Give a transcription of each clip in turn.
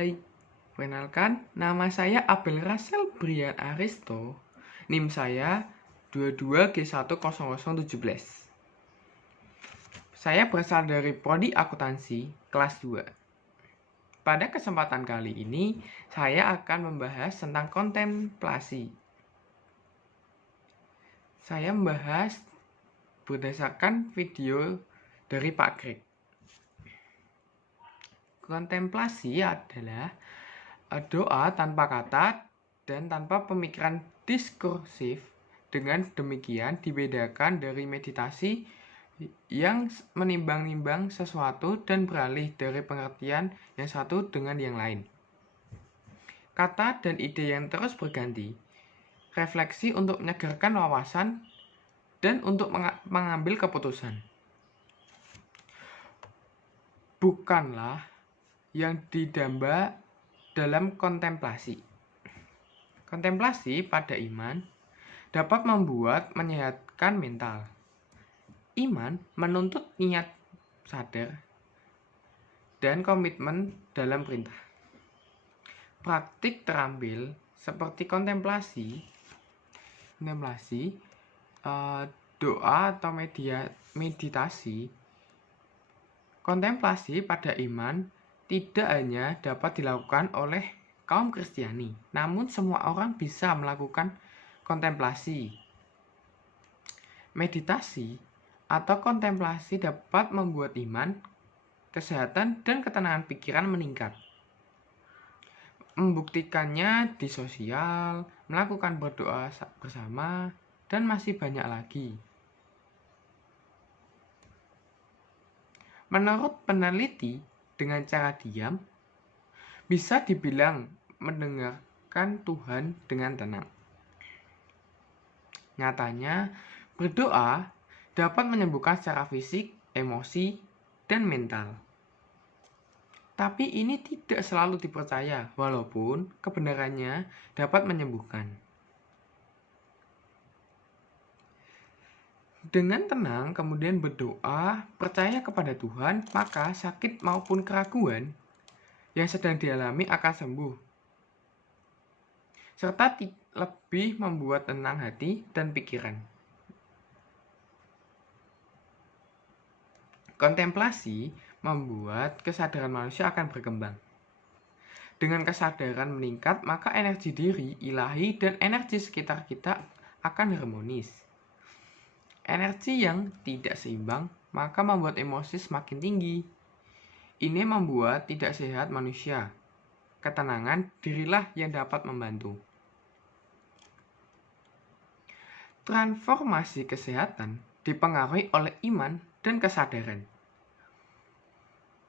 Hai, perkenalkan nama saya Abel Rasel Brian Aristo. NIM saya 22G10017. Saya berasal dari Prodi Akuntansi kelas 2. Pada kesempatan kali ini, saya akan membahas tentang kontemplasi. Saya membahas berdasarkan video dari Pak Greg. Kontemplasi adalah doa tanpa kata dan tanpa pemikiran diskursif. Dengan demikian dibedakan dari meditasi yang menimbang-nimbang sesuatu dan beralih dari pengertian yang satu dengan yang lain. Kata dan ide yang terus berganti, refleksi untuk menyegarkan wawasan dan untuk mengambil keputusan. Bukanlah yang didamba dalam kontemplasi. Kontemplasi pada iman dapat membuat menyehatkan mental. Iman menuntut niat sadar dan komitmen dalam perintah. Praktik terambil seperti kontemplasi, doa atau meditasi. Kontemplasi pada iman tidak hanya dapat dilakukan oleh kaum Kristiani, namun semua orang bisa melakukan kontemplasi. Meditasi atau kontemplasi dapat membuat iman, kesehatan, dan ketenangan pikiran meningkat. Membuktikannya di sosial, melakukan berdoa bersama, dan masih banyak lagi. Menurut peneliti, dengan cara diam, bisa dibilang mendengarkan Tuhan dengan tenang. Nyatanya, berdoa dapat menyembuhkan secara fisik, emosi, dan mental. Tapi ini tidak selalu dipercaya, walaupun kebenarannya dapat menyembuhkan. Dengan tenang, kemudian berdoa, percaya kepada Tuhan, maka sakit maupun keraguan yang sedang dialami akan sembuh. Serta lebih membuat tenang hati dan pikiran. Kontemplasi membuat kesadaran manusia akan berkembang. Dengan kesadaran meningkat, maka energi diri, ilahi, dan energi sekitar kita akan harmonis. Energi yang tidak seimbang, maka membuat emosi semakin tinggi. Ini membuat tidak sehat manusia. Ketenangan dirilah yang dapat membantu. Transformasi kesehatan dipengaruhi oleh iman dan kesadaran.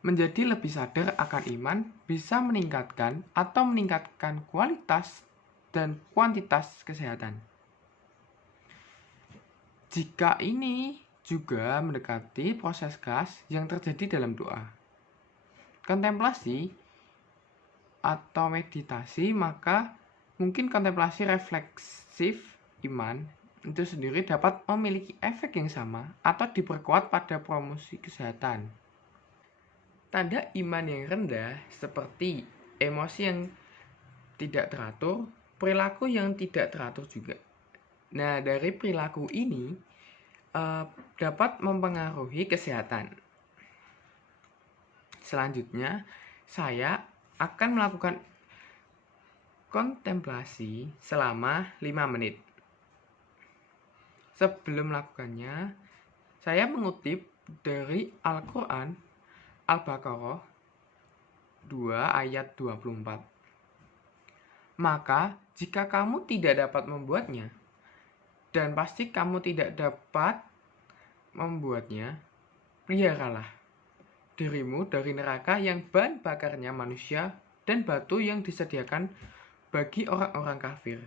Menjadi lebih sadar akan iman bisa meningkatkan atau meningkatkan kualitas dan kuantitas kesehatan. Jika ini juga mendekati proses gas yang terjadi dalam doa. Kontemplasi atau meditasi, maka mungkin kontemplasi refleksif iman itu sendiri dapat memiliki efek yang sama atau diperkuat pada promosi kesehatan. Tanda iman yang rendah seperti emosi yang tidak teratur, perilaku yang tidak teratur juga. Nah, dari perilaku ini dapat mempengaruhi kesehatan. Selanjutnya, saya akan melakukan kontemplasi selama 5 menit. Sebelum melakukannya, saya mengutip dari Al-Quran, Al-Baqarah 2 ayat 24. Maka, jika kamu tidak dapat membuatnya, dan pasti kamu tidak dapat membuatnya, peliharalah dirimu dari neraka yang bahan bakarnya manusia dan batu yang disediakan bagi orang-orang kafir.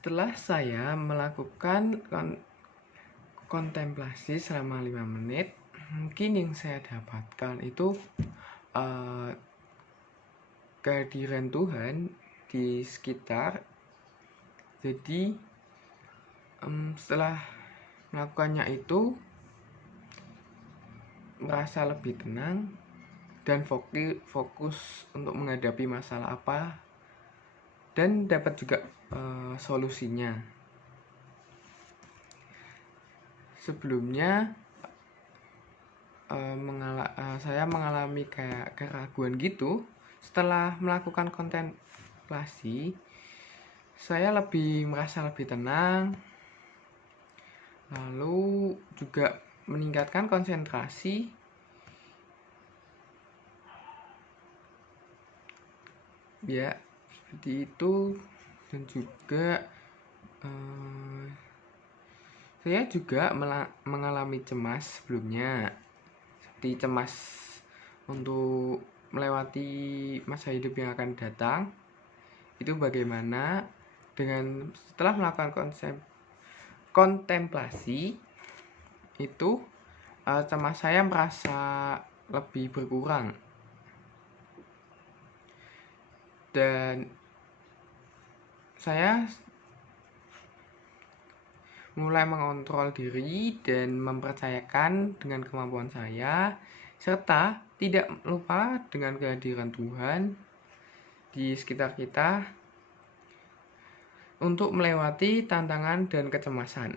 Setelah saya melakukan kontemplasi selama 5 menit, mungkin yang saya dapatkan itu kehadiran Tuhan di sekitar. Jadi setelah melakukannya itu merasa lebih tenang dan fokus untuk menghadapi masalah apa, dan dapat juga solusinya. Sebelumnya saya mengalami kayak keraguan gitu. Setelah melakukan kontemplasi, saya merasa lebih tenang, lalu juga meningkatkan konsentrasi. Ya, seperti itu. Dan juga saya juga mengalami cemas sebelumnya, seperti cemas untuk melewati masa hidup yang akan datang. Itu bagaimana setelah melakukan kontemplasi itu, cemas saya merasa lebih berkurang, dan saya mulai mengontrol diri dan mempercayakan dengan kemampuan saya, serta tidak lupa dengan kehadiran Tuhan di sekitar kita untuk melewati tantangan dan kecemasan.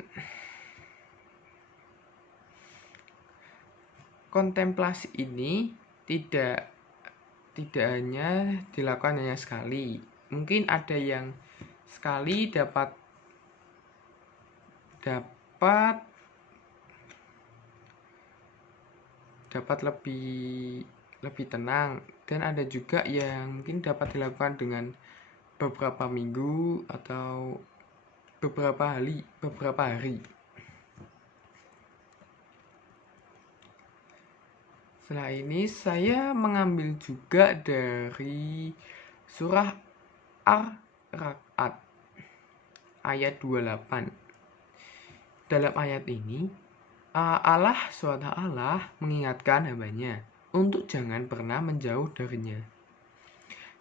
Kontemplasi ini tidak hanya dilakukan hanya sekali. Mungkin ada yang sekali dapat lebih tenang, dan ada juga yang mungkin dapat dilakukan dengan beberapa minggu atau beberapa hari. Setelah ini saya mengambil juga dari surah Ar-Ra'd ayat 28. Dalam ayat ini, Allah SWT mengingatkan hambanya untuk jangan pernah menjauh darinya.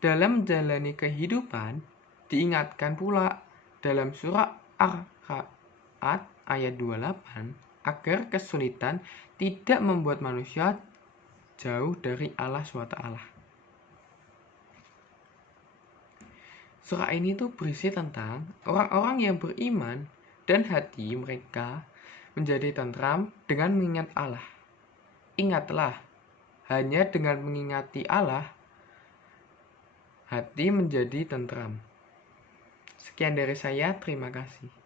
Dalam menjalani kehidupan, diingatkan pula dalam surah Ar-Ra'd ayat 28 agar kesulitan tidak membuat manusia jauh dari Allah SWT. Surah ini tuh berisi tentang orang-orang yang beriman dan hati mereka menjadi tentram dengan mengingat Allah. Ingatlah, hanya dengan mengingati Allah, hati menjadi tentram. Sekian dari saya, terima kasih.